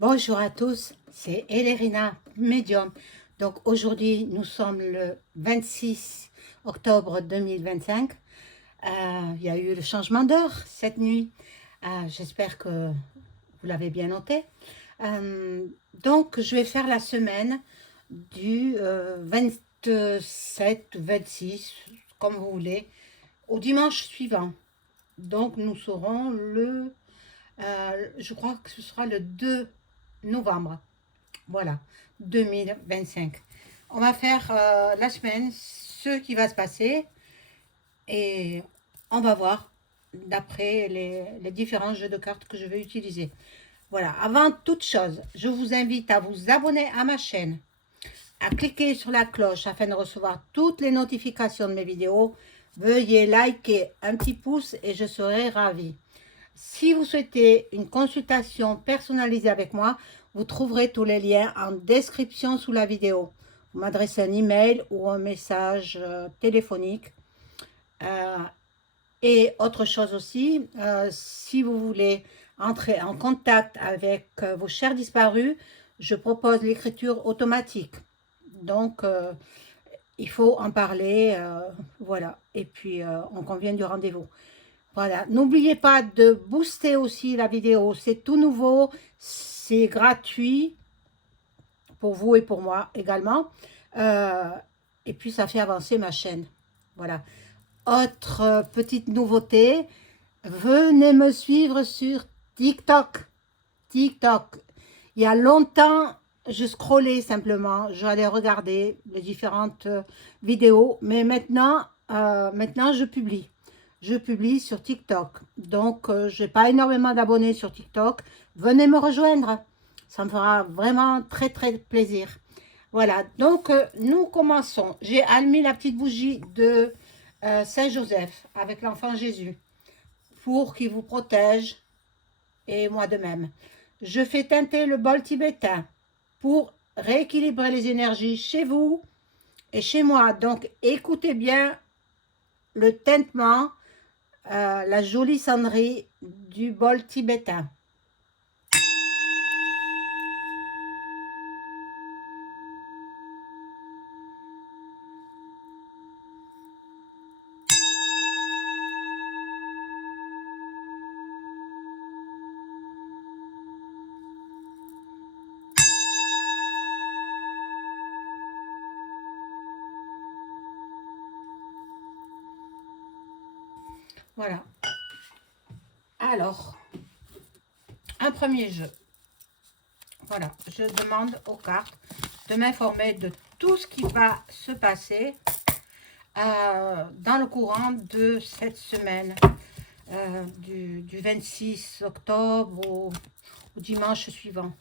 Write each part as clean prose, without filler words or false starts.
Bonjour à tous, c'est Elérina, médium. Donc aujourd'hui, nous sommes le 26 octobre 2025. Il y a eu le changement d'heure cette nuit. J'espère que vous l'avez bien noté. Donc je vais faire la semaine du 27, 26, comme vous voulez, au dimanche suivant. Donc nous serons je crois que ce sera le 2 novembre. Voilà, 2025. On va faire la semaine, ce qui va se passer, et on va voir d'après les différents jeux de cartes que je vais utiliser. Voilà, avant toute chose, je vous invite à vous abonner à ma chaîne, à cliquer sur la cloche afin de recevoir toutes les notifications de mes vidéos. Veuillez liker un petit pouce et je serai ravie. Si vous souhaitez une consultation personnalisée avec moi, vous trouverez tous les liens en description sous la vidéo. Vous m'adressez un email ou un message téléphonique. Et autre chose aussi, si vous voulez entrer en contact avec vos chers disparus, je propose l'écriture automatique. Donc, il faut en parler, voilà. Et puis, on convient du rendez-vous. Voilà, n'oubliez pas de booster aussi la vidéo, c'est tout nouveau, c'est gratuit pour vous et pour moi également. Euh, et puis ça fait avancer ma chaîne. Voilà. Autre petite nouveauté, venez me suivre sur TikTok. TikTok. Il y a longtemps, je scrollais simplement, j'allais regarder les différentes vidéos, mais maintenant je publie. Je publie sur TikTok. Donc, je n'ai pas énormément d'abonnés sur TikTok. Venez me rejoindre. Ça me fera vraiment très, très plaisir. Voilà, donc nous commençons. J'ai allumé la petite bougie de Saint-Joseph avec l'enfant Jésus pour qu'il vous protège et moi de même. Je fais teinter le bol tibétain pour rééquilibrer les énergies chez vous et chez moi. Donc, écoutez bien le tintement, la jolie sonnerie du bol tibétain. Voilà. Alors, un premier jeu. Voilà, je demande aux cartes de m'informer de tout ce qui va se passer dans le courant de cette semaine, du 26 octobre au dimanche suivant.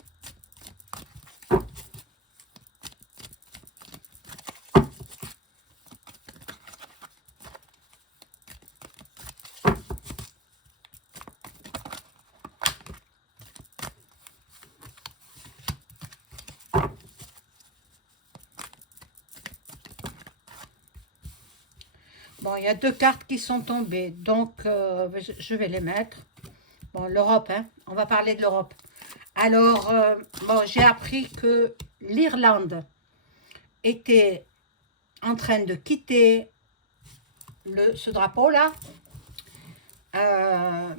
Bon, il y a deux cartes qui sont tombées, donc je vais les mettre. Bon, l'Europe, hein, on va parler de l'Europe. Alors, bon, j'ai appris que l'Irlande était en train de quitter ce drapeau-là.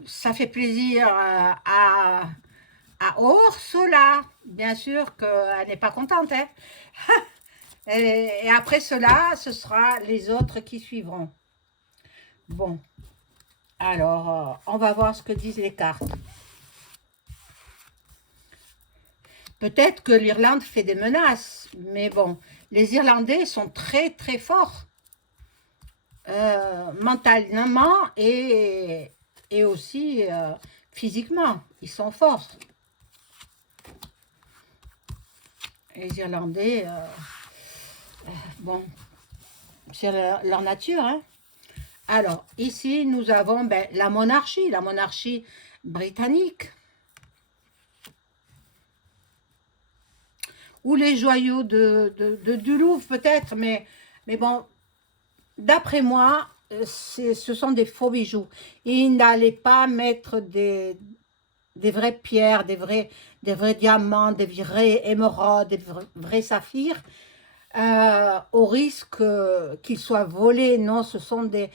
Ça fait plaisir à Ursula, bien sûr qu'elle n'est pas contente. Hein. Et après cela, ce sera les autres qui suivront. Bon, alors, on va voir ce que disent les cartes. Peut-être que l'Irlande fait des menaces, mais bon, les Irlandais sont très très forts, mentalement et aussi physiquement. Ils sont forts. Les Irlandais, bon, c'est leur nature. Hein. Alors, ici, nous avons la monarchie britannique. Ou les joyaux du Louvre peut-être, mais bon, d'après moi, ce sont des faux bijoux. Ils n'allaient pas mettre des vraies pierres, des vrais diamants, des vrais émeraudes, des vrais saphirs, au risque qu'ils soient volés. Non, ce sont des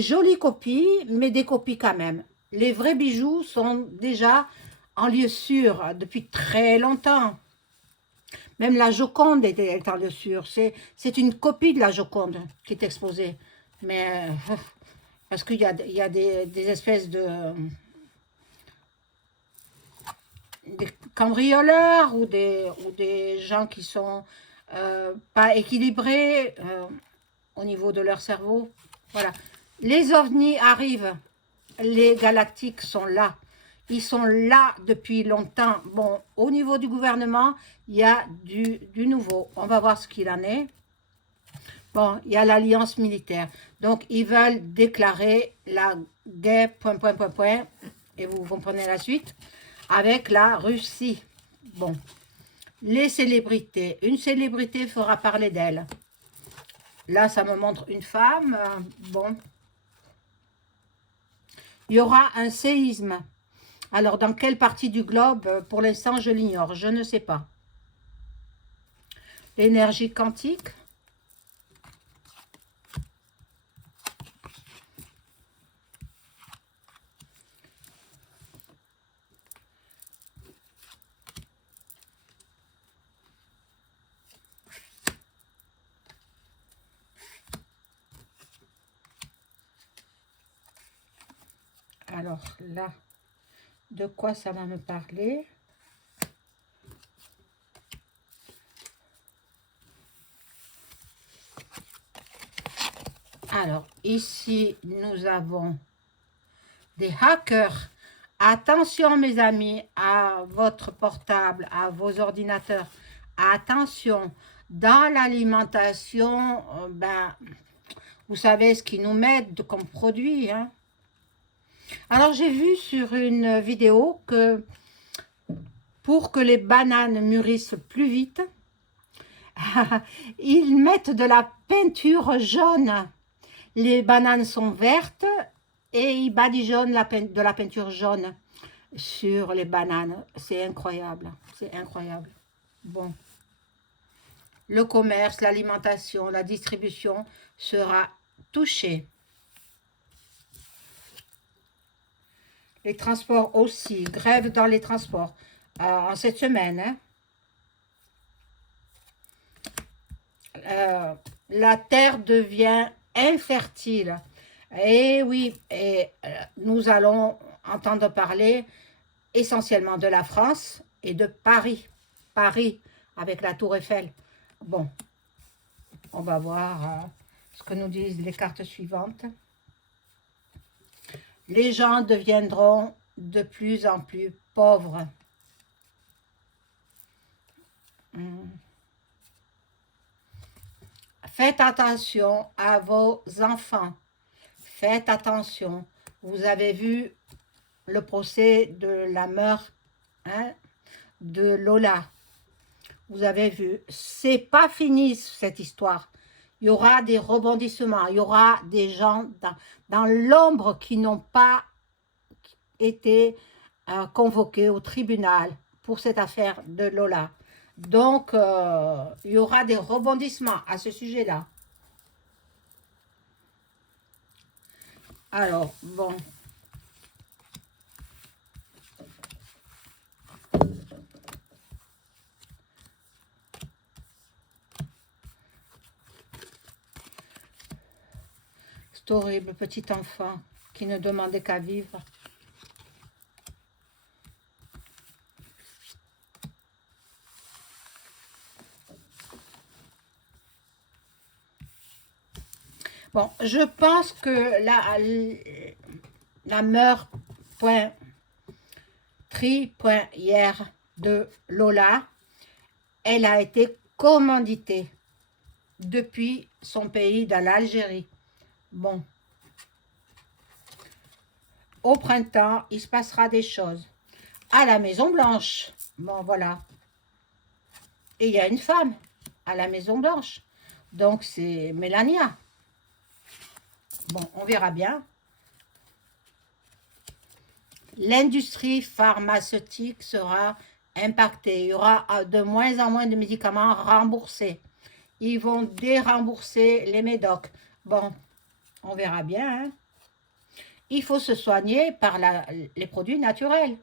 jolies copies, mais des copies quand même. Les vrais bijoux sont déjà en lieu sûr depuis très longtemps. Même la Joconde est en lieu sûr. C'est une copie de la Joconde qui est exposée. Mais parce qu'il y a des espèces des cambrioleurs ou des gens qui sont pas équilibrés au niveau de leur cerveau. Voilà. Les ovnis arrivent, les galactiques sont là. Ils sont là depuis longtemps. Bon, au niveau du gouvernement, il y a du nouveau. On va voir ce qu'il en est. Bon, il y a l'alliance militaire. Donc, ils veulent déclarer la guerre, et vous comprenez la suite, avec la Russie. Bon, les célébrités. Une célébrité fera parler d'elle. Là, ça me montre une femme. Bon. Il y aura un séisme. Alors, dans quelle partie du globe? Pour l'instant, je l'ignore. Je ne sais pas. L'énergie quantique. Alors là, de quoi ça va me parler? Alors, ici, nous avons des hackers. Attention, mes amis, à votre portable, à vos ordinateurs. Attention, dans l'alimentation, ben, vous savez ce qu'ils nous mettent comme produit, hein. Alors, j'ai vu sur une vidéo que pour que les bananes mûrissent plus vite, ils mettent de la peinture jaune. Les bananes sont vertes et ils badigeonnent de la peinture jaune sur les bananes. C'est incroyable, c'est incroyable. Bon, le commerce, l'alimentation, la distribution sera touchée. Les transports aussi, grève dans les transports en cette semaine. Hein. La terre devient infertile. Et oui, et nous allons entendre parler essentiellement de la France et de Paris. Paris, avec la tour Eiffel. Bon, on va voir ce que nous disent les cartes suivantes. Les gens deviendront de plus en plus pauvres. Faites attention à vos enfants. Faites attention. Vous avez vu le procès de la meurtre, hein, de Lola. Vous avez vu. C'est pas fini cette histoire. Il y aura des rebondissements. Il y aura des gens dans l'ombre qui n'ont pas été convoqués au tribunal pour cette affaire de Lola. Donc, il y aura des rebondissements à ce sujet-là. Alors, bon. C'est horrible, petit enfant qui ne demandait qu'à vivre. Bon, je pense que la meurtre hier de Lola, elle a été commanditée depuis son pays, dans l'Algérie. Bon, au printemps, il se passera des choses. À la Maison Blanche, bon voilà. Et il y a une femme à la Maison Blanche. Donc c'est Mélania. Bon, on verra bien. l'industrie pharmaceutique sera impactée. Il y aura de moins en moins de médicaments remboursés. Ils vont dérembourser les médocs. Bon, on verra bien. Hein. Il faut se soigner par les produits naturels.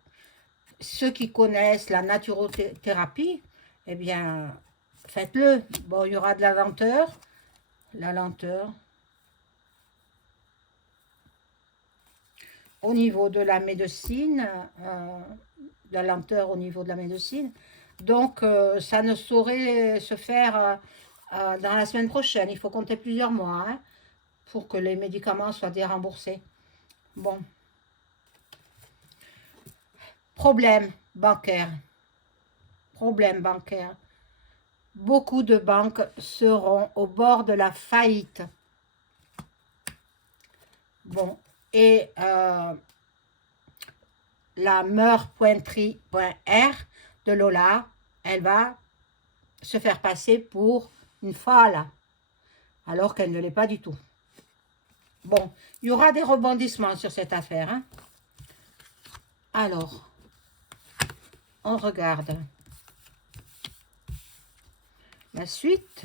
Ceux qui connaissent la naturothérapie, eh bien, faites-le. Bon, il y aura de la lenteur. La lenteur. Au niveau de la médecine, la lenteur au niveau de la médecine. Donc, ça ne saurait se faire dans la semaine prochaine. Il faut compter plusieurs mois hein, pour que les médicaments soient déremboursés. Bon. Problème bancaire. Problème bancaire. Beaucoup de banques seront au bord de la faillite. Bon. Et la Meur.tri.r de Lola, elle va se faire passer pour une folle, alors qu'elle ne l'est pas du tout. Bon, il y aura des rebondissements sur cette affaire. Hein. Alors, on regarde la suite.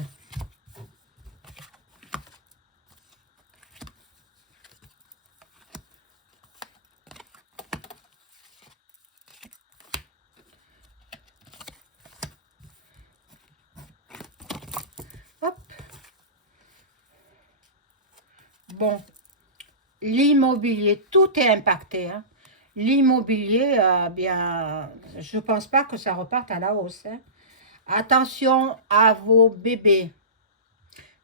Hop. Bon, l'immobilier, tout est impacté. Hein. L'immobilier, bien, je ne pense pas que ça reparte à la hausse. Hein. Attention à vos bébés.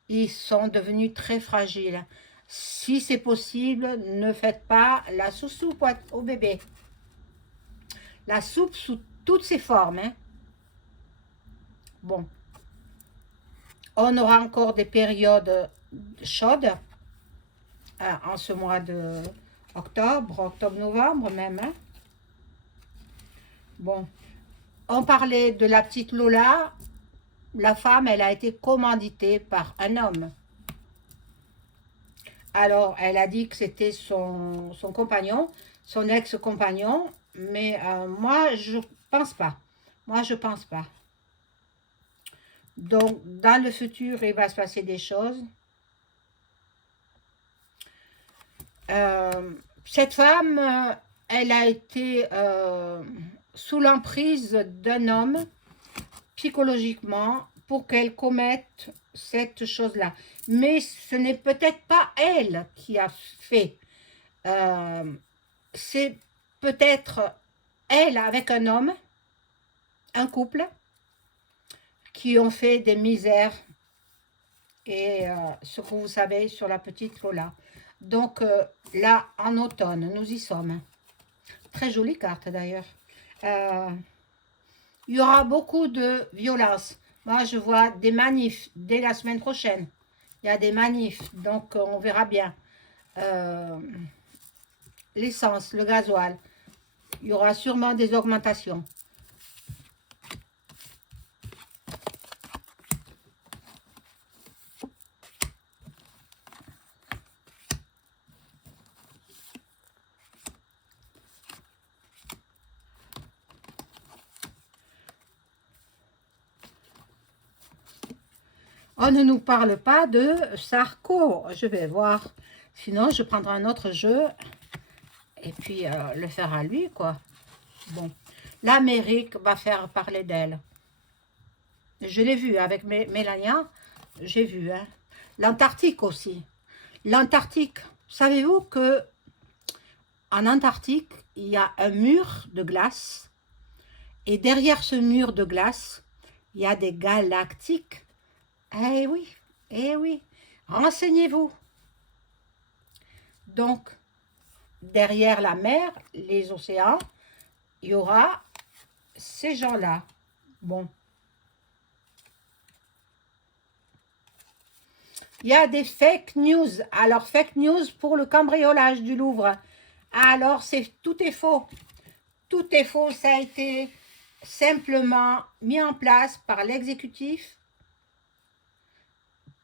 Ils sont devenus très fragiles. Si c'est possible, ne faites pas la sous-soupe au bébé. La soupe sous toutes ses formes. Hein. Bon. On aura encore des périodes chaudes en ce mois de octobre-novembre même. Hein. Bon. On parlait de la petite Lola. La femme, elle a été commanditée par un homme. Alors, elle a dit que c'était son compagnon, son ex-compagnon, mais moi, je pense pas. Moi, je pense pas. Donc, dans le futur, il va se passer des choses. Cette femme, elle a été sous l'emprise d'un homme, psychologiquement, pour qu'elle commette cette chose-là. Mais ce n'est peut-être pas elle qui a fait. C'est peut-être elle avec un homme, un couple, qui ont fait des misères. Et ce que vous savez sur la petite Lola. Donc là, en automne, nous y sommes. Très jolie carte d'ailleurs. Il y aura beaucoup de violence. Moi, je vois des manifs dès la semaine prochaine. Il y a des manifs, donc on verra bien. L'essence, le gasoil. Il y aura sûrement des augmentations. On ne nous parle pas de Sarko. Je vais voir. Sinon, je prendrai un autre jeu et puis le faire à lui, quoi. Bon. L'Amérique va faire parler d'elle. Je l'ai vu avec Mélania. J'ai vu. Hein. L'Antarctique aussi. L'Antarctique. Savez-vous que en Antarctique, il y a un mur de glace. Et derrière ce mur de glace, il y a des galactiques. Eh oui, renseignez-vous. Donc, derrière la mer, les océans, il y aura ces gens-là. Bon. Il y a des fake news. Alors, fake news pour le cambriolage du Louvre. Alors, tout est faux. Tout est faux. Ça a été simplement mis en place par l'exécutif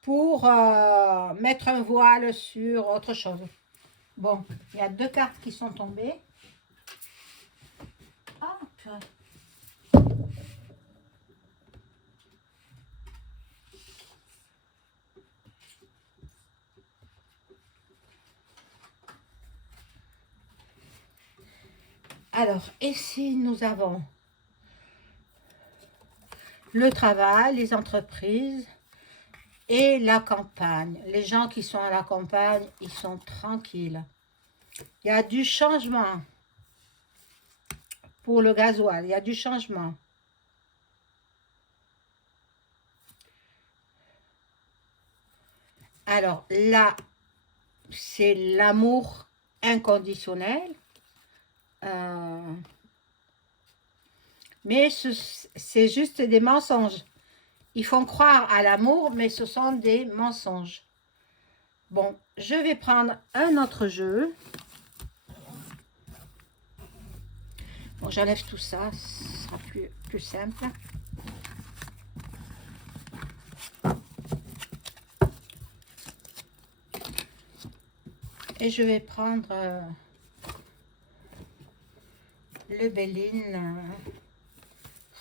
pour mettre un voile sur autre chose. Bon, il y a deux cartes qui sont tombées. Purée. Alors, ici, nous avons le travail, les entreprises et la campagne. Les gens qui sont à la campagne, ils sont tranquilles. Il y a du changement pour le gasoil, il y a du changement. Alors là, c'est l'amour inconditionnel. Mais c'est juste des mensonges. Ils font croire à l'amour, mais ce sont des mensonges. Bon, je vais prendre un autre jeu. Bon, j'enlève tout ça, ce sera plus simple. Et je vais prendre le Béline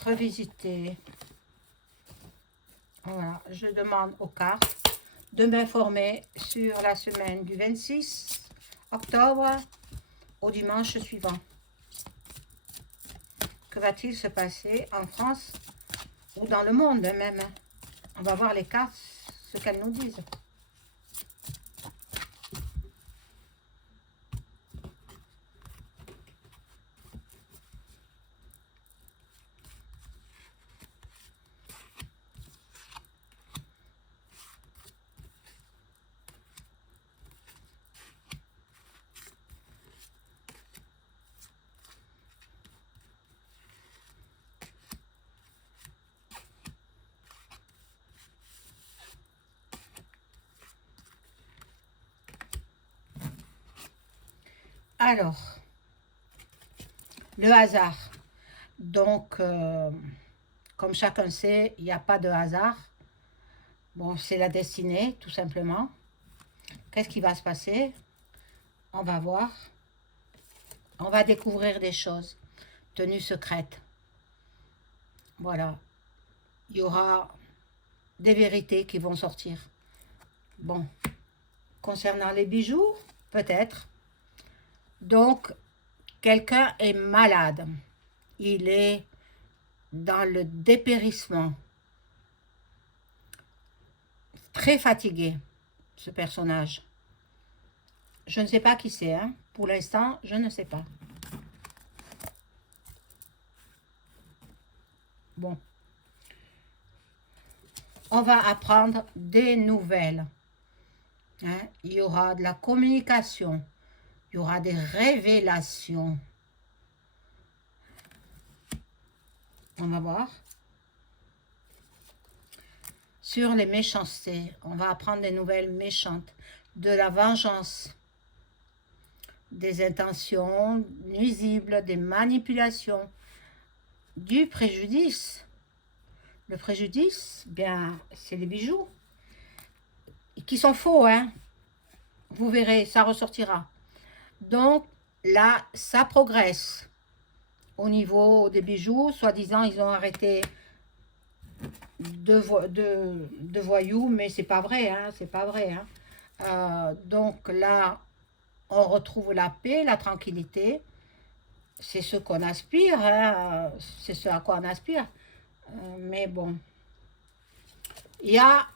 revisité. Voilà, je demande aux cartes de m'informer sur la semaine du 26 octobre au dimanche suivant. Que va-t-il se passer en France ou dans le monde même? On va voir les cartes, ce qu'elles nous disent. Alors, le hasard. Donc, comme chacun sait, il n'y a pas de hasard. Bon, c'est la destinée, tout simplement. Qu'est-ce qui va se passer? On va voir. On va découvrir des choses. Tenues secrètes. Voilà. Il y aura des vérités qui vont sortir. Bon. Concernant les bijoux, peut-être. Donc, quelqu'un est malade. Il est dans le dépérissement. Très fatigué, ce personnage. Je ne sais pas qui c'est, hein. Pour l'instant, je ne sais pas. Bon. On va apprendre des nouvelles. Hein. Il y aura de la communication. Il y aura des révélations. On va voir. Sur les méchancetés, on va apprendre des nouvelles méchantes. De la vengeance. Des intentions nuisibles, des manipulations. Du préjudice. Le préjudice, bien, c'est les bijoux. Qui sont faux, hein. Vous verrez, ça ressortira. Donc, là, ça progresse. Au niveau des bijoux, soi-disant, ils ont arrêté de voyous, mais c'est pas vrai, hein, c'est pas vrai. Hein. Donc là, on retrouve la paix, la tranquillité. C'est ce qu'on aspire, hein, c'est ce à quoi on aspire. Mais bon, il y a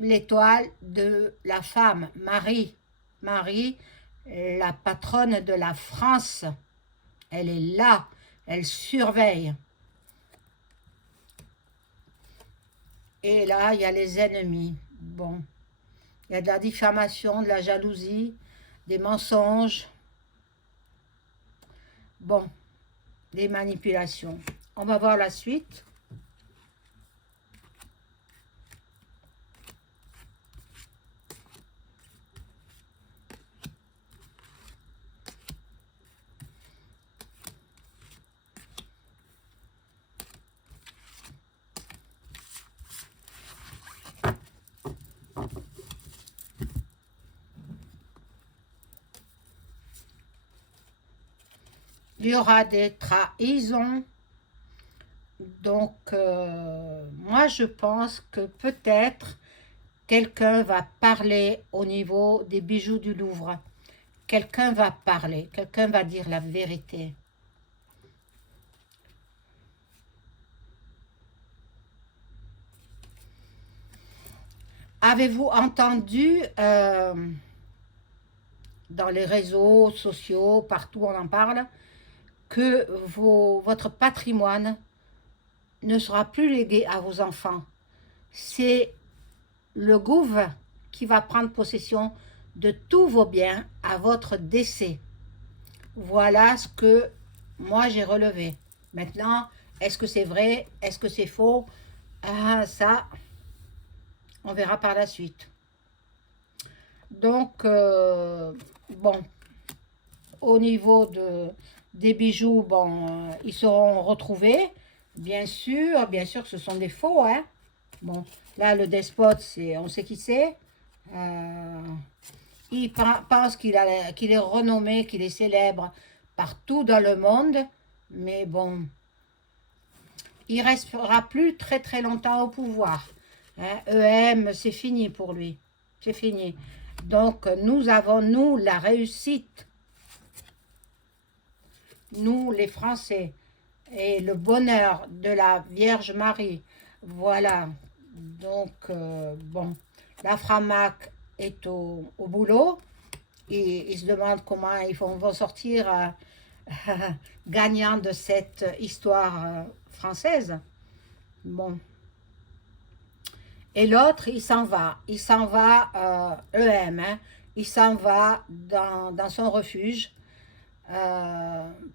l'étoile de la femme, Marie. Marie, la patronne de la France. Elle est là, elle surveille. Et là, il y a les ennemis. Bon, il y a de la diffamation, de la jalousie, des mensonges. Bon, des manipulations. On va voir la suite. il y aura des trahisons. Donc, moi, je pense que peut-être quelqu'un va parler au niveau des bijoux du Louvre. Quelqu'un va parler, quelqu'un va dire la vérité. Avez-vous entendu dans les réseaux sociaux, partout on en parle, que votre patrimoine ne sera plus légué à vos enfants? C'est le gouvernement qui va prendre possession de tous vos biens à votre décès. Voilà ce que moi j'ai relevé. Maintenant, est-ce que c'est vrai? Est-ce que c'est faux? Ah, ça, on verra par la suite. Donc, bon, au niveau des bijoux, bon, ils seront retrouvés. Bien sûr que ce sont des faux, hein. Bon, là, le despote, on sait qui c'est. Il pense qu'il est renommé, qu'il est célèbre partout dans le monde. Mais bon, il restera plus très très longtemps au pouvoir. Hein. EM, c'est fini pour lui. C'est fini. Donc, nous avons, nous, la réussite. Nous, les Français. Et le bonheur de la Vierge Marie. Voilà. Donc, bon, la Framac est au boulot. Et ils se demandent comment ils vont sortir gagnant de cette histoire française. Bon. Et l'autre, il s'en va. Il s'en va, EM, hein. Il s'en va dans son refuge.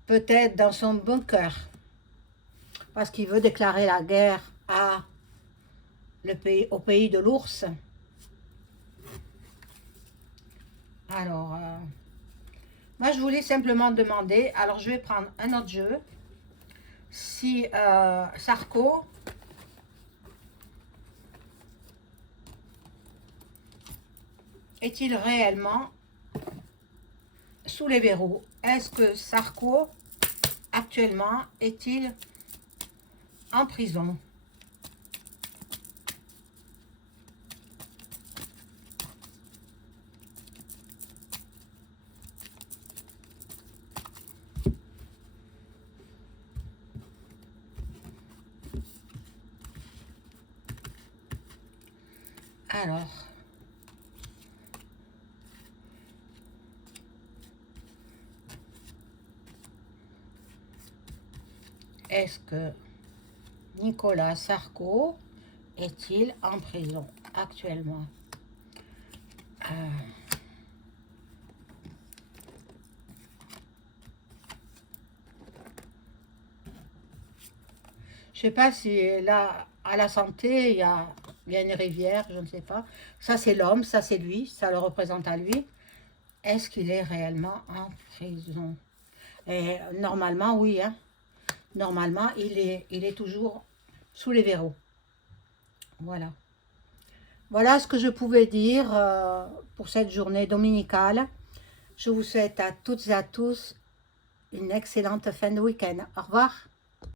Peut-être dans son bunker. Parce qu'il veut déclarer la guerre au pays de l'ours. Alors, moi je voulais simplement demander, alors je vais prendre un autre jeu, si Sarko est-il réellement sous les verrous? Est-ce que Sarko actuellement est-il en prison? Alors, est-ce que Nicolas Sarko est-il en prison actuellement? Je sais pas si là, à la santé, il y a une rivière, je ne sais pas. Ça, c'est l'homme, ça, c'est lui, ça le représente à lui. Est-ce qu'il est réellement en prison? Et normalement, oui, hein. Normalement, il est toujours sous les verrous. Voilà. Voilà ce que je pouvais dire pour cette journée dominicale. Je vous souhaite à toutes et à tous une excellente fin de week-end. Au revoir.